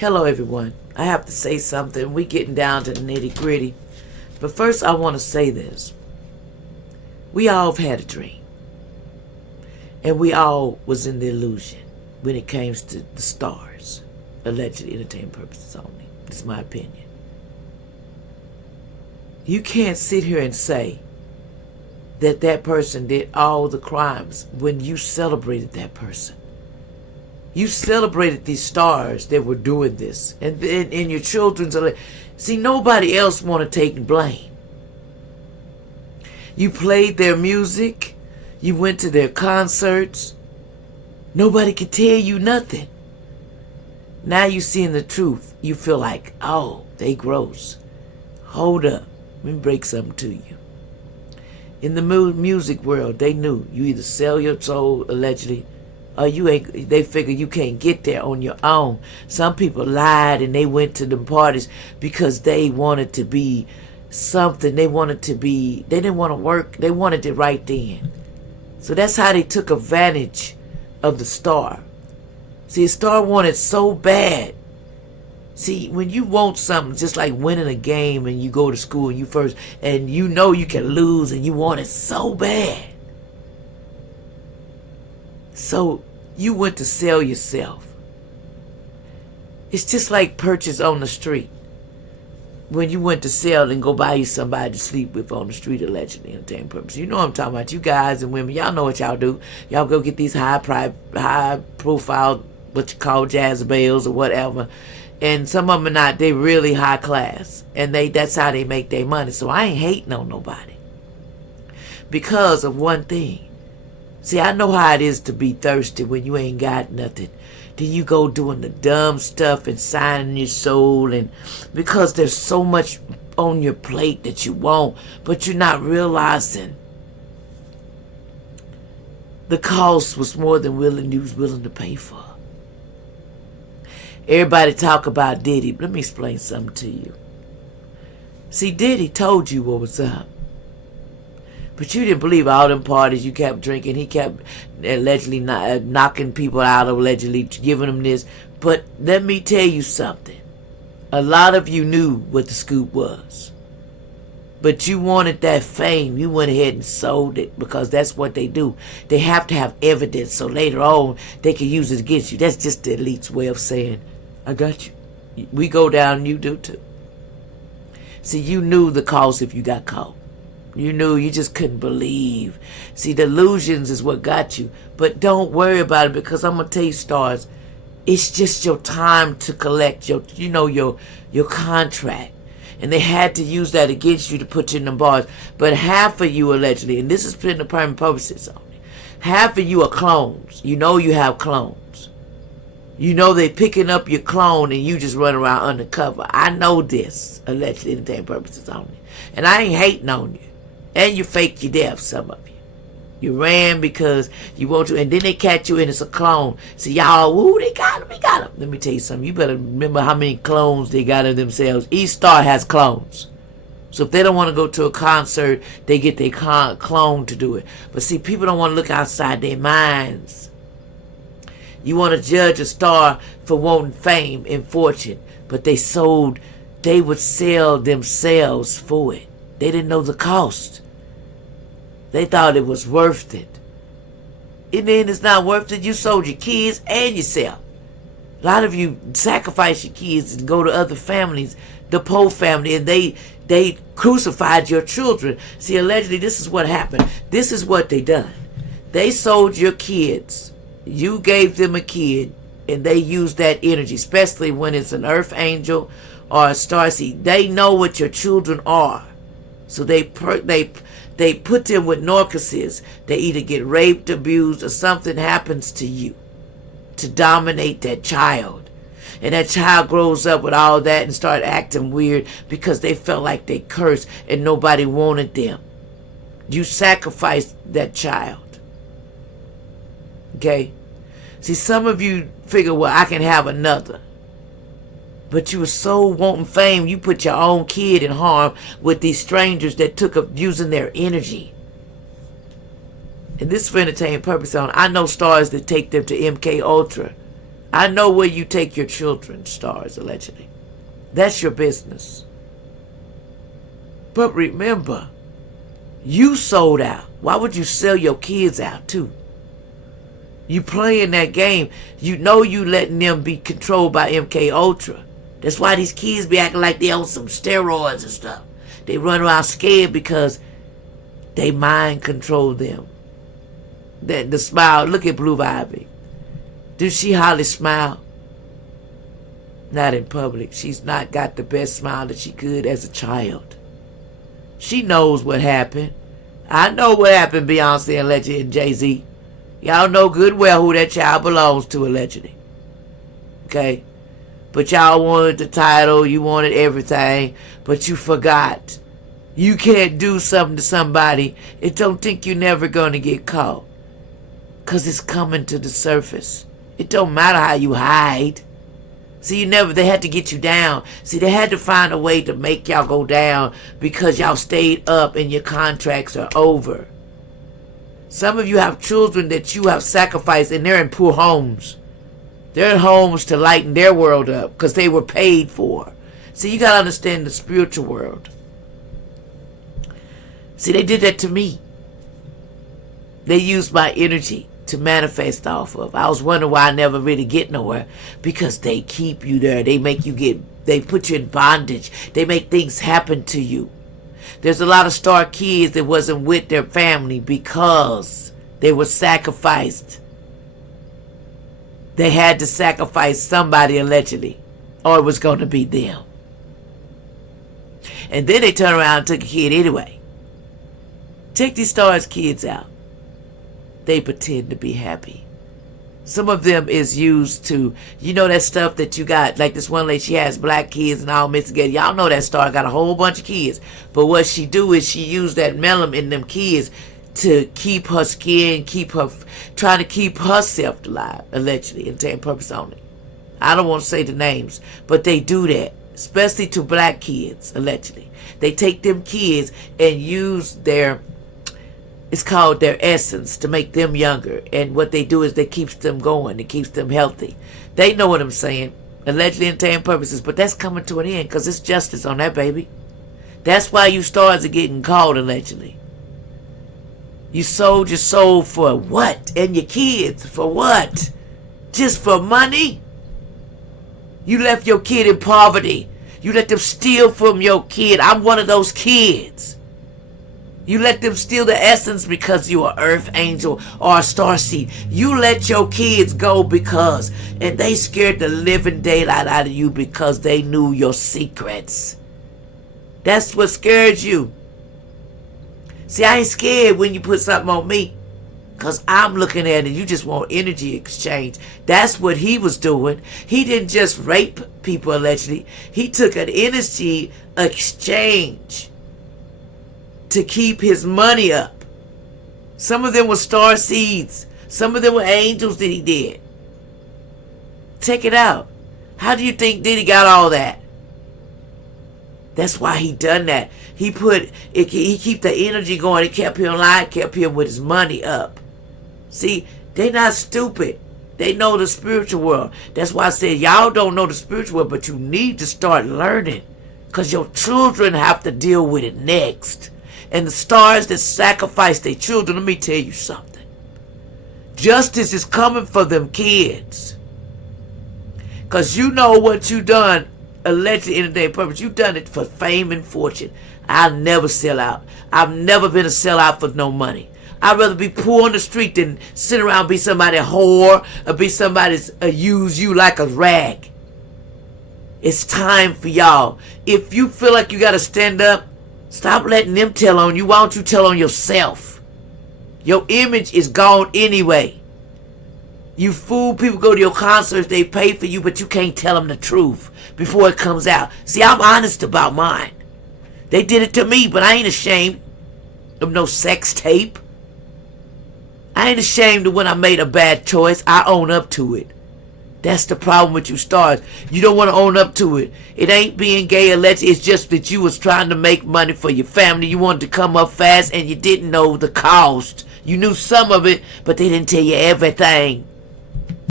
Hello, everyone. I have to say something. We're getting down to the nitty gritty. But first, I want to say this. We all have had a dream. And we all was in the illusion when it came to the stars. Allegedly entertainment purposes only. This is my opinion. You can't sit here and say that that person did all the crimes when you celebrated that person. You celebrated these stars that were doing this. And your children's... See, nobody else want to take blame. You played their music. You went to their concerts. Nobody could tell you nothing. Now you seeing the truth. You feel like, oh, they gross. Hold up. Let me break something to you. In the music world, they knew you either sell your soul, allegedly, or you ain't. They figure you can't get there on your own. Some people lied and they went to them parties because they wanted to be something. They wanted to be. They didn't want to work. They wanted it right then. So that's how they took advantage of the star. See, a star wanted so bad. See, when you want something, just like winning a game and you go to school and you first, and you know you can lose and you want it so bad. So you went to sell yourself. It's just like purchase on the street. When you went to sell and go buy you somebody to sleep with on the street, allegedly, entertainment purpose. You know what I'm talking about. You guys and women, y'all know what y'all do. Y'all go get these high profile, what you call Jezebels or whatever. And some of them are not, they really high class. And that's how they make their money. So I ain't hating on nobody. Because of one thing. See, I know how it is to be thirsty when you ain't got nothing. Then you go doing the dumb stuff and signing your soul. And because there's so much on your plate that you want. But you're not realizing the cost was more than you was willing to pay for. Everybody talk about Diddy. Let me explain something to you. See, Diddy told you what was up. But you didn't believe all them parties you kept drinking. He kept allegedly knocking people out, allegedly giving them this. But let me tell you something. A lot of you knew what the scoop was. But you wanted that fame. You went ahead and sold it because that's what they do. They have to have evidence so later on they can use it against you. That's just the elite's way of saying, I got you. We go down and you do too. See, you knew the cost if you got caught. You knew, you just couldn't believe. See, the illusions is what got you. But don't worry about it because I'm going to tell you, stars, it's just your time to collect your contract. And they had to use that against you to put you in the bars. But half of you, allegedly, and this is putting the permanent purposes on it, half of you are clones. You know you have clones. You know they picking up your clone and you just run around undercover. I know this, allegedly, entertainment purposes only. And I ain't hating on you. And you fake your death, some of you. You ran because you want to, and then they catch you and it's a clone. So y'all, woo, they got him, they got him. Let me tell you something. You better remember how many clones they got of themselves. Each star has clones. So if they don't want to go to a concert, they get their clone to do it. But see, people don't want to look outside their minds. You want to judge a star for wanting fame and fortune. But they would sell themselves for it. They didn't know the cost. They thought it was worth it. And then it's not worth it. You sold your kids and yourself. A lot of you sacrifice your kids and go to other families, the Poe family, and they crucified your children. See, allegedly, this is what happened. This is what they done. They sold your kids. You gave them a kid, and they used that energy, especially when it's an earth angel or a starseed. They know what your children are. So they put them with narcissists. They either get raped, abused, or something happens to you to dominate that child. And that child grows up with all that and start acting weird because they felt like they cursed and nobody wanted them. You sacrificed that child. Okay? See, some of you figure, well, I can have another. But you were so wanting fame, you put your own kid in harm with these strangers that took up using their energy. And this is for entertainment purpose on. I know stars that take them to MK Ultra I know where you take your children, stars, allegedly. That's your business. But remember, you sold out. Why would you sell your kids out too? You playing that game. You know you letting them be controlled by MK Ultra. That's why these kids be acting like they on some steroids and stuff. They run around scared because they mind control them. The smile, look at Blue Ivy. Does she hardly smile? Not in public. She's not got the best smile that she could as a child. She knows what happened. I know what happened, Beyonce and Legend and Jay-Z. Y'all know good well who that child belongs to, allegedly. Okay? But y'all wanted the title, you wanted everything, but you forgot. You can't do something to somebody and don't think you're never going to get caught. Because it's coming to the surface. It don't matter how you hide. See, they had to get you down. See, they had to find a way to make y'all go down because y'all stayed up and your contracts are over. Some of you have children that you have sacrificed and they're in poor homes. They're in homes to lighten their world up because they were paid for. See, you got to understand the spiritual world. See, they did that to me. They used my energy to manifest off of. I was wondering why I never really get nowhere. Because they keep you there. They put you in bondage. They make things happen to you. There's a lot of star kids that wasn't with their family because they were sacrificed. They had to sacrifice somebody allegedly, or it was going to be them. And then they turn around and took a kid anyway. Take these stars kids out. They pretend to be happy. Some of them is used to, that stuff that you got, like this one lady, she has black kids and all mixed together. Y'all know that star got a whole bunch of kids. But what she do is she use that melanin in them kids to keep her skin, trying to keep herself alive, allegedly, and taking purpose on it. I don't want to say the names, but they do that, especially to black kids, allegedly. They take them kids and use it's called their essence to make them younger. And what they do is they keeps them going. It keeps them healthy. They know what I'm saying. Allegedly intended purposes. But that's coming to an end because it's justice on that baby. That's why you stars are getting called allegedly. You sold your soul for what? And your kids for what? Just for money? You left your kid in poverty. You let them steal from your kid. I'm one of those kids. You let them steal the essence because you're an earth angel or a star seed. You let your kids go and they scared the living daylight out of you because they knew your secrets. That's what scared you. See, I ain't scared when you put something on me because I'm looking at it. You just want energy exchange. That's what he was doing. He didn't just rape people allegedly. He took an energy exchange to keep his money up. Some of them were star seeds. Some of them were angels that he did. Check it out. How do you think Diddy got all that? That's why he done that. He keep the energy going. It kept him alive, kept him with his money up. See, they not stupid. They know the spiritual world. That's why I said y'all don't know the spiritual world, but you need to start learning. Because your children have to deal with it next. And the stars that sacrifice their children, let me tell you something. Justice is coming for them kids. Because you know what you done, allegedly in the day of purpose. You done it for fame and fortune. I'll never sell out. I've never been a sellout for no money. I'd rather be poor on the street than sit around and be somebody's whore or be somebody's use you like a rag. It's time for y'all. If you feel like you got to stand up, stop letting them tell on you. Why don't you tell on yourself? Your image is gone anyway. You fool people go to your concerts, they pay for you, but you can't tell them the truth before it comes out. See, I'm honest about mine. They did it to me, but I ain't ashamed of no sex tape. I ain't ashamed of when I made a bad choice. I own up to it. That's the problem with you stars. You don't want to own up to it. It ain't being gay alleged. It's just that you was trying to make money for your family. You wanted to come up fast and you didn't know the cost. You knew some of it, but they didn't tell you everything.